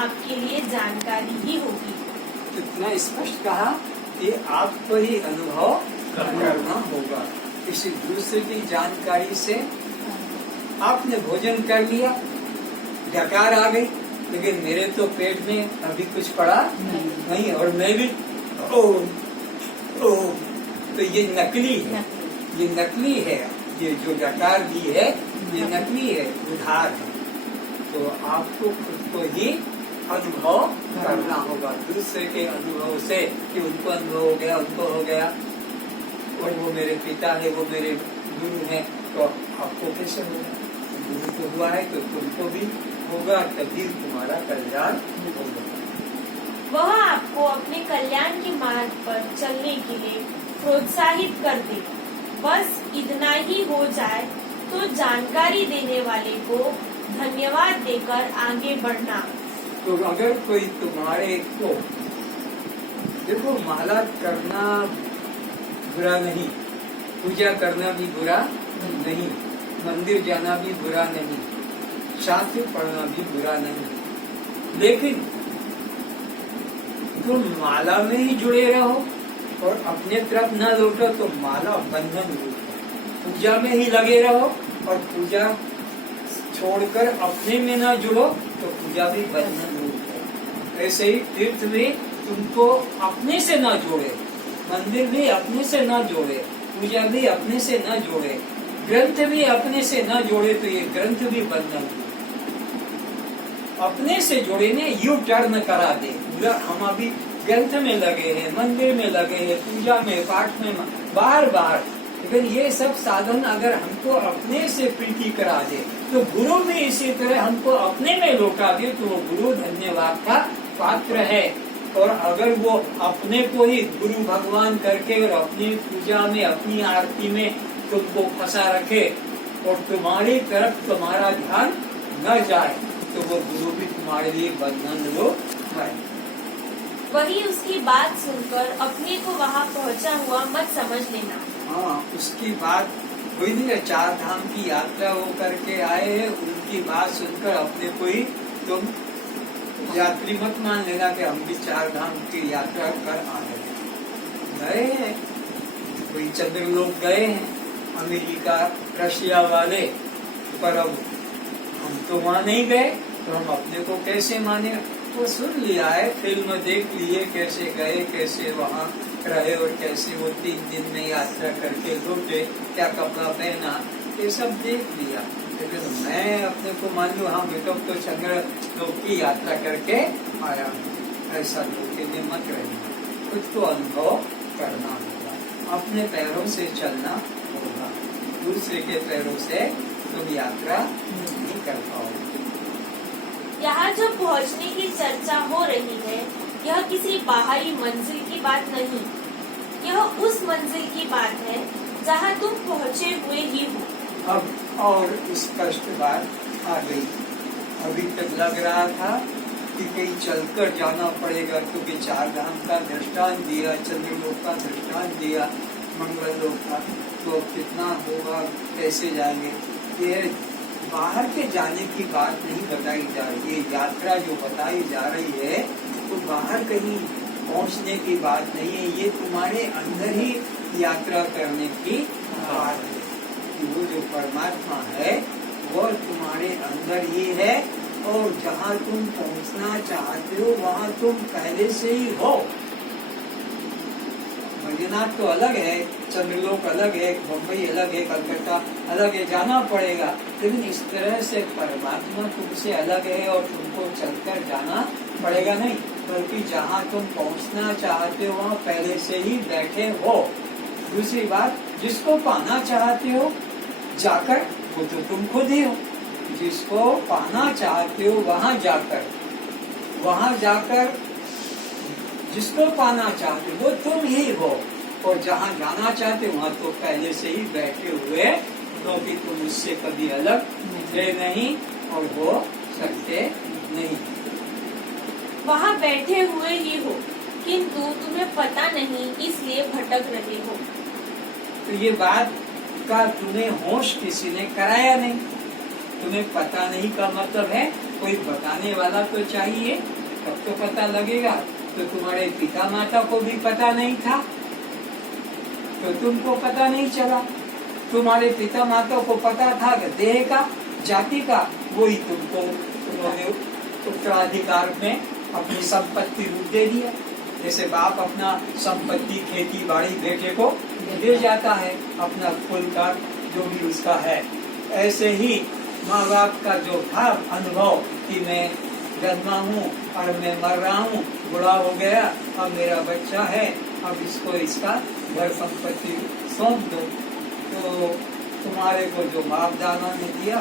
आपके लिए जानकारी ही होगी। कितना स्पष्ट कहा कि आपको ही अनुभव करना होगा। किसी दूसरे की जानकारी से आपने भोजन कर लिया, डकार आ गई, लेकिन मेरे तो पेट में अभी कुछ पड़ा नहीं और मैं भी ओ, ओ, तो ये नकली है, ये नकली है। ये जो डकार दी है ये नकली है, उधार है। तो आपको खुद को ही अनुभव करना होगा, दूसरे के अनुभव से कि उनको अनुभव हो गया, उनको हो गया, और वो मेरे पिता है, वो मेरे गुरु हैं, तो आपको कैसे होगा? गुरु को हुआ है तो तुमको भी होगा, तभी तुम्हारा कल्याण होगा। वह आपको अपने कल्याण के मार्ग पर चलने के लिए प्रोत्साहित कर दे। बस इतना ही हो जाए तो जानकारी देने वाले को धन्यवाद देकर आगे बढ़ना। तो अगर कोई तुम्हारे को, देखो माला करना बुरा नहीं, पूजा करना भी बुरा नहीं, मंदिर जाना भी बुरा नहीं, शास्त्र पढ़ना भी बुरा नहीं, लेकिन तुम माला में ही जुड़े रहो और अपने तरफ न लौटो तो माला बंधन रूप है। पूजा में ही लगे रहो और पूजा छोड़कर अपने में न जुड़ो तो पूजा भी बंधन रूप है। ऐसे ही तीर्थ में तुमको अपने से न जोड़े, मंदिर भी अपने से न जोड़े, पूजा भी अपने से न जोड़े, ग्रंथ भी अपने से न जोड़े तो ये ग्रंथ भी बंधन रूप। अपने से जोड़े ने यू टर्न करा दे। हम अभी ग्रंथ में लगे हैं, मंदिर में लगे हैं, पूजा में, पाठ में, बार बार, लेकिन ये सब साधन अगर हमको अपने से प्रीति करा दे तो गुरु भी इसी तरह हमको अपने में लौटा दे तो वो गुरु धन्यवाद का पात्र है। और अगर वो अपने को ही गुरु भगवान करके और अपनी पूजा में, अपनी आरती में तुमको फंसा रखे और तुम्हारी तरफ तुम्हारा ध्यान न जाए तो वो गुरु भी तुम्हारे लिए बंधन रूप है। वही उसकी बात सुनकर अपने को वहाँ पहुँचा हुआ मत समझ लेना। हाँ, उसकी बात कोई नहीं है, 4 धाम की यात्रा वो करके आए हैं, उनकी बात सुनकर अपने को ही तुम यात्री मत मान लेना कि हम भी 4 धाम की यात्रा कर आए। गए हैं, कोई चंद्रलोक गए हैं, अमेरिका, रशिया वाले, पर अब हम तो वहाँ नहीं गए तो हम अपने को कैसे माने? वो सुन लिया है, फिल्म देख लिए, कैसे गए, कैसे वहाँ रहे और कैसे वो 3 दिन में यात्रा करके लौटे, क्या कपड़ा पहना, ये सब देख लिया। लेकिन मैं अपने को मान लूँ हाँ बेटा तो चंद्रलोक की यात्रा करके आया हूँ, ऐसा धोखे में मत रहना। खुद को अनुभव करना होगा, अपने पैरों से चलना होगा, दूसरे के पैरों से तुम यात्रा नहीं कर पाओगे। यहाँ जो पहुँचने की चर्चा हो रही है यह किसी बाहरी मंजिल की बात नहीं, यह उस मंजिल की बात है जहाँ तुम पहुँचे हुए ही हो। अब और स्पष्ट बात आ गई। अभी तक लग रहा था कि कहीं चलकर जाना पड़ेगा क्योंकि 4 धाम का दृष्टांत दिया, चंद्रलोक का दृष्टांत दिया, मंगल लोक का, तो कितना होगा, कैसे जाएंगे? ये बाहर के जाने की बात नहीं बताई जा रही है। यात्रा जो बताई जा रही है तो बाहर कहीं पहुंचने की बात नहीं है, ये तुम्हारे अंदर ही यात्रा करने की बात है। वो जो परमात्मा है वो तुम्हारे अंदर ही है और जहाँ तुम पहुँचना चाहते हो वहाँ तुम पहले से ही हो। बैजनाथ तो अलग है, चंद्रलोक अलग है, मुंबई अलग है, कलकत्ता अलग है, जाना पड़ेगा, लेकिन इस तरह से परमात्मा तुमसे अलग है और तुमको चलकर जाना पड़ेगा नहीं, बल्कि जहाँ तुम पहुँचना चाहते हो वहाँ पहले से ही बैठे हो। दूसरी बात, जिसको पाना चाहते हो जाकर वो तो तुम खुद ही हो, जिसको पाना चाहते हो वहाँ जाकर जिसको पाना चाहते हो वो तुम ही हो, और जहाँ जाना चाहते हो वहाँ तो पहले से ही बैठे हुए, क्योंकि तुम उससे कभी अलग थे नहीं और हो सकते नहीं। वहाँ बैठे हुए ही हो किंतु तुम्हें पता नहीं, इसलिए भटक रहे हो। तो ये बात का तुम्हें होश किसी ने कराया नहीं, तुम्हें पता नहीं का मतलब है कोई बताने वाला तो चाहिए, तब तो पता लगेगा। तो तुम्हारे पिता माता को भी पता नहीं था, तो तुमको पता नहीं चला। तुम्हारे पिता माता को पता था कि देह का, जाति का, वही तुमको उन्होंने उत्तराधिकार में अपनी संपत्ति रूप दे दिया। जैसे बाप अपना संपत्ति, खेती बाड़ी बेटे को दे जाता है, अपना कुल का जो भी उसका है, ऐसे ही माँ बाप का जो था अनुभव कि मैं जन्मा हूँ और मैं मर रहा हूँ, बूढ़ा हो गया, अब मेरा बच्चा है, अब इसको इसका घर संपत्ति सौंप दो। तो तुम्हारे को जो बाप दादा ने दिया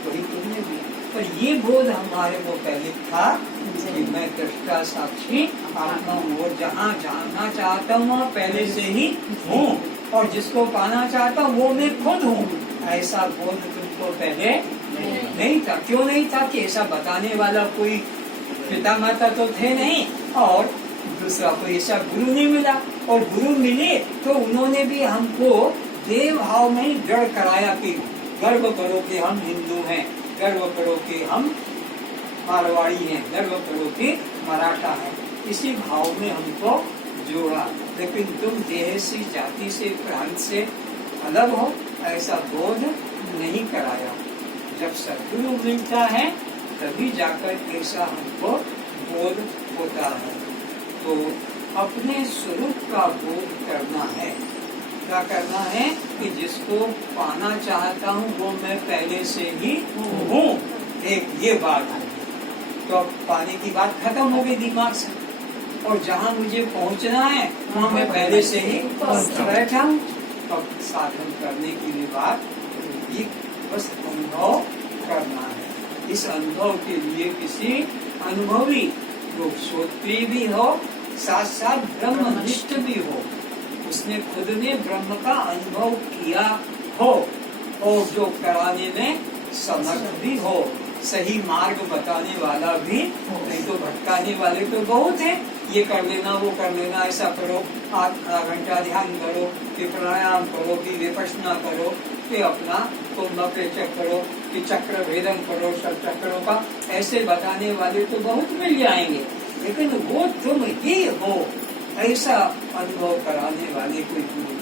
वही तुमने दिया। पर ये बोध हमारे को पहले था कि मैं दृष्टा साक्षी आत्मा हूँ, और जहाँ जानना चाहता हूँ वहाँ पहले से ही हूँ, और जिसको पाना चाहता हूँ वो मैं खुद हूँ। ऐसा बोध तुमको पहले नहीं था। क्यों नहीं था? कि ऐसा बताने वाला कोई पिता माता तो थे नहीं, और दूसरा कोई ऐसा गुरु नहीं मिला। और गुरु मिले तो उन्होंने भी हमको देव भाव में ही जड़ कराया कि गर्व करो कि हम हिंदू हैं, गर्व करो कि हम मारवाड़ी हैं, गर्व करो कि मराठा है। इसी भाव में हमको जोड़ा। लेकिन तुम देह से, जाति से, प्रांत से अलग हो, ऐसा बोध नहीं कराया। जब सद्गुरु मिलता है तभी जाकर ऐसा हमको बोध होता है। तो अपने स्वरूप का बोध करना है। क्या करना है? कि जिसको पाना चाहता हूँ वो मैं पहले से ही हूँ। एक ये बात है। तो अब पाने की बात खत्म हो गई दिमाग से, और जहाँ मुझे पहुँचना है वहाँ मैं पहले से ही बैठा हूँ। तो साधन करने की भी बात ये बस अनुभव करना है। इस अनुभव के लिए किसी अनुभवी जो श्रोत्री भी हो, साथ साथ ब्रह्मनिष्ठ भी हो, उसने खुद ने ब्रह्म का अनुभव किया हो, और जो कराने में समर्थ भी हो, सही मार्ग बताने वाला भी। नहीं तो भटकाने वाले तो बहुत हैं। ये कर लेना, वो कर लेना, ऐसा करो, आधा घंटा ध्यान करो, कि प्राणायाम करो, कि विपश्यना करो, कि अपना कुंभपेचक करो, कि चक्र भेदन करो, सब चक्रों का ऐसे बताने वाले तो बहुत मिल जाएंगे। लेकिन वो तुम ही हो, ऐसा अनुभव कराने वाले कोई गुरु